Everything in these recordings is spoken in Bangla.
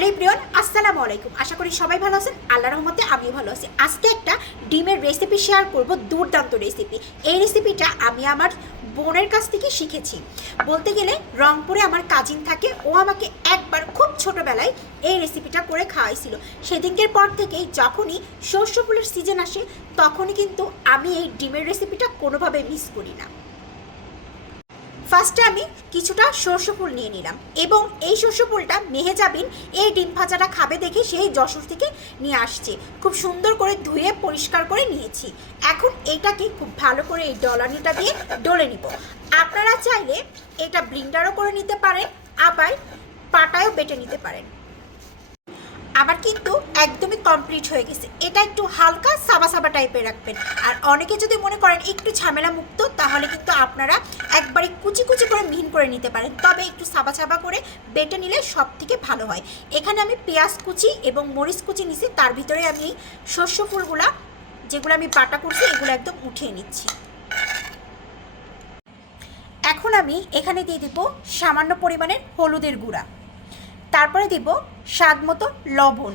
হ্যালো এভরিওয়ান, আসসালামু আলাইকুম। আশা করি সবাই ভালো আছেন। আল্লাহর রহমতে আমিও ভালো আছি। আজকে একটা ডিমের রেসিপি শেয়ার করব, দুর্দান্ত রেসিপি। এই রেসিপিটা আমি আমার বোনের কাছ থেকে শিখেছি। বলতে গেলে রংপুরে আমার কাজিন থাকে, ও আমাকে একবার খুব ছোটোবেলায় এই রেসিপিটা করে খাওয়াইছিল। সেদিনকের পর থেকেই যখনই সর্ষে ফুলের সিজন আসে তখনই কিন্তু আমি এই ডিমের রেসিপিটা কোনোভাবে মিস করি না। ফার্স্টে আমি কিছুটা সর্ষে ফুল নিয়ে নিলাম এবং এই সর্ষে ফুলটা মেহেজাবিন এই ডিম ভাজাটা খাবে দেখে সেই যশোর থেকে নিয়ে আসছে। খুব সুন্দর করে ধুয়ে পরিষ্কার করে নিয়েছি। এখন এইটাকে খুব ভালো করে এই ডলানিটা দিয়ে ডলে নিব। আপনারা চাইলে এটা ব্লিন্ডারও করে নিতে পারেন, আবার পাটায়ও বেটে নিতে পারেন। আবার কিন্তু একদমই কমপ্লিট হয়ে গেছে। এটা একটু হালকা সাবা সাবা টাইপের রাখবেন। আর অনেকে যদি মনে করেন একটু ঝামেলা মুক্ত, তাহলে কিন্তু আপনারা একবারে কুচি কুচি করে মিহিন করে নিতে পারেন, তবে একটু সাবা সাবা করে বেটে নিলে সব থেকে ভালো হয়। এখানে আমি পেঁয়াজ কুচি এবং মরিচ কুচি নিছি, তার ভিতরে আমি সর্ষে ফুলগুলা যেগুলো আমি বাটা করছি এগুলো একদম উঠিয়ে নিচ্ছি। এখন আমি এখানে দিয়ে দিব সামান্য পরিমাণের হলুদের গুঁড়া, তারপরে দিব স্বাদ মতো লবণ,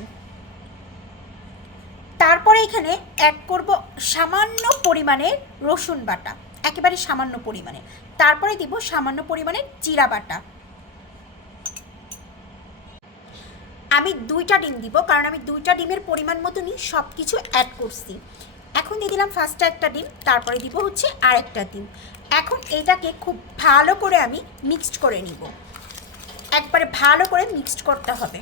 তারপরে এখানে অ্যাড করব সামান্য পরিমাণের রসুন বাটা, একেবারে সামান্য পরিমাণে, তারপরে দিব সামান্য পরিমাণের জিরা বাটা। আমি 2টা ডিম দিব, কারণ আমি 2টা ডিমের পরিমাণ মতনই সব কিছু অ্যাড করছি। এখন দিয়ে দিলাম ফার্স্টে একটা ডিম, তারপরে দিব হচ্ছে আরেকটা ডিম। এখন এটাকে খুব ভালো করে আমি মিক্সড করে নিব, একবারে ভালো করে মিক্সড করতে হবে।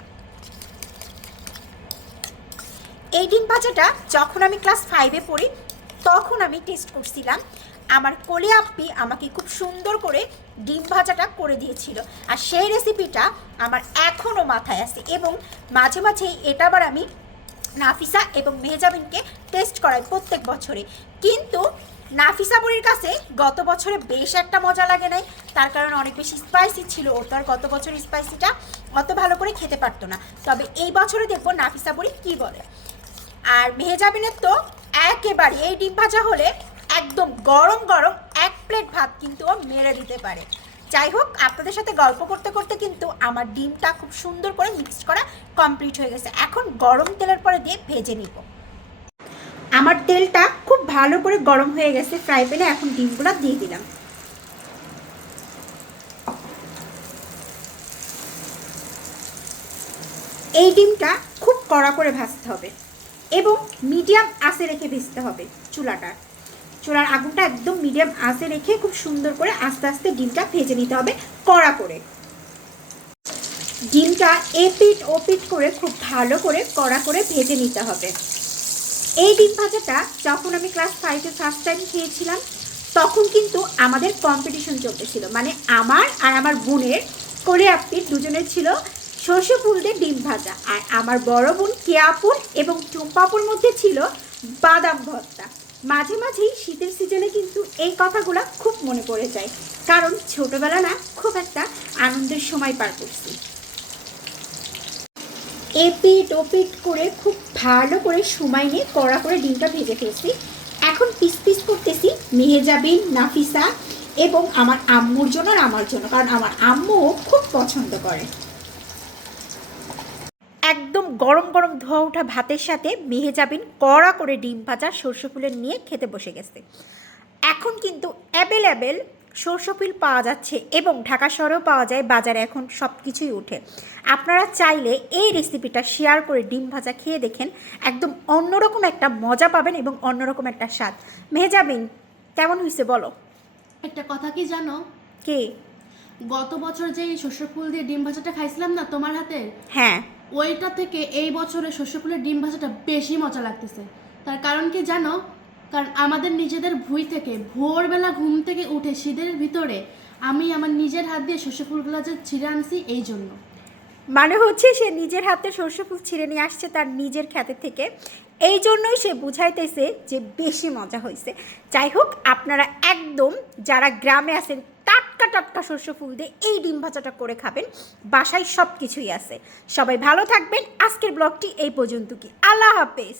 এই ডিম ভাজাটা যখন আমি ক্লাস 5-এ পড়ি তখন আমি টেস্ট করছিলাম। আমার কোলে আপ্পি আমাকে খুব সুন্দর করে ডিম ভাজাটা করে দিয়েছিল, আর সেই রেসিপিটা আমার এখনও মাথায় আছে এবং মাঝে মাঝে এটা আবার আমি নাফিসা এবং মেহজাবিনকে টেস্ট করাই প্রত্যেক বছরে। কিন্তু নাফিসা বুড়ির কাছে গত বছরে বেশ একটা মজা লাগে নাই, তার কারণ অনেক বেশি স্পাইসি ছিল। ও তো আর গত বছর স্পাইসিটা অত ভালো করে খেতে পারতো না। তবে এই বছরে দেখবো নাফিসা বুড়ি কী বলে। আর মেহজাবিনের তো একেবারে এই ডিম ভাজা হলে একদম গরম গরম 1 প্লেট ভাত কিন্তু ও মেরে দিতে পারে। যাই হোক, আপনাদের সাথে গল্প করতে করতে কিন্তু আমার ডিমটা খুব সুন্দর করে মিক্স করা কমপ্লিট হয়ে গেছে। এখন গরম তেলের পরে দিয়ে ভেজে নিব। আমার তেলটা খুব ভালো করে গরম হয়ে গেছে ফ্রাই প্যানে। এখন ডিমগুলো দিয়ে দিলাম। এই ডিমটা খুব কড়া করে ভাজতে হবে এবং মিডিয়াম আঁচে রেখে ভেজতে হবে। চুলার আগুনটা একদম মিডিয়াম আঁচে রেখে খুব সুন্দর করে আস্তে আস্তে ডিমটা ভেজে নিতে হবে কড়া করে। ডিমটা এপিট ওপিট করে খুব ভালো করে কড়া করে ভেজে নিতে হবে। এই ডিম ভাজাটা যখন আমি ক্লাস 5-এ ফার্স্ট টাইম খেয়েছিলাম তখন কিন্তু আমাদের কম্পিটিশন চলতেছিল, মানে আমার আর আমার বোনের, কোলে আপ্পির দুজনের ছিল সর্ষে ফুল দিয়ে ডিম ভাজা, আর আমার বড় বোন কেয়াপুর এবং টুম্পাপুর মধ্যে ছিল বাদাম ভর্তা। মাঝে মাঝেই শীতের সিজনে কিন্তু এই কথাগুলো খুব মনে পড়ে যায়, কারণ ছোটোবেলা না খুব একটা আনন্দের সময় পার করছি। এপিট ওপিট করে খুব ভালো করে সময় নিয়ে কড়া করে ডিমটা ভেজে ফেলছি। এখন পিস পিস করতেছি মেহেজাবিন, নাফিসা এবং আমার আম্মুর জন্য আর আমার জন্য, কারণ আমার আম্মুও খুব পছন্দ করে। একদম গরম গরম ধোয়া ওঠা ভাতের সাথে মেহেজাবিন কড়া করে ডিম ভাজা সর্ষে ফুলের নিয়ে খেতে বসে গেছে। এখন কিন্তু অ্যাভেলেবেল সর্ষে ফুল পাওয়া যাচ্ছে এবং ঢাকা শহরেও পাওয়া যায়, বাজারে এখন সব কিছুই ওঠে। আপনারা চাইলে এই রেসিপিটা শেয়ার করে ডিম ভাজা খেয়ে দেখেন, একদম অন্যরকম একটা মজা পাবেন এবং অন্যরকম একটা স্বাদ। মেহজাবিন, কেমন হয়েছে বলো? একটা কথা কি জানো? কে? গত বছর যে সর্ষে ফুল দিয়ে ডিম ভাজাটা খাইছিলাম না তোমার হাতে, হ্যাঁ, ওইটা থেকে এই বছরে সর্ষে ফুলের ডিম ভাজাটা বেশি মজা লাগতেছে। তার কারণ কি জানো? কারণ আমাদের নিজেদের ভুঁই থেকে ভোরবেলা ঘুম থেকে উঠে শীতের ভিতরে আমি আমার নিজের হাত দিয়ে সর্ষে ফুলগুলো যে ছিঁড়ে আনছি, এই জন্য। মানে হচ্ছে সে নিজের হাতে সর্ষে ফুল ছিঁড়ে নিয়ে আসছে তার নিজের ক্ষেতের থেকে, এই জন্যই সে বুঝাইতেছে যে বেশি মজা হয়েছে। যাই হোক, আপনারা একদম যারা গ্রামে আছেন টাটকা টাটকা সর্ষে ফুল দিয়ে এই ডিম ভাজাটা করে খাবেন, বাসায় সব কিছুই আছে। সবাই ভালো থাকবেন। আজকের ব্লগটি এই পর্যন্ত। কি, আল্লাহ হাফেজ।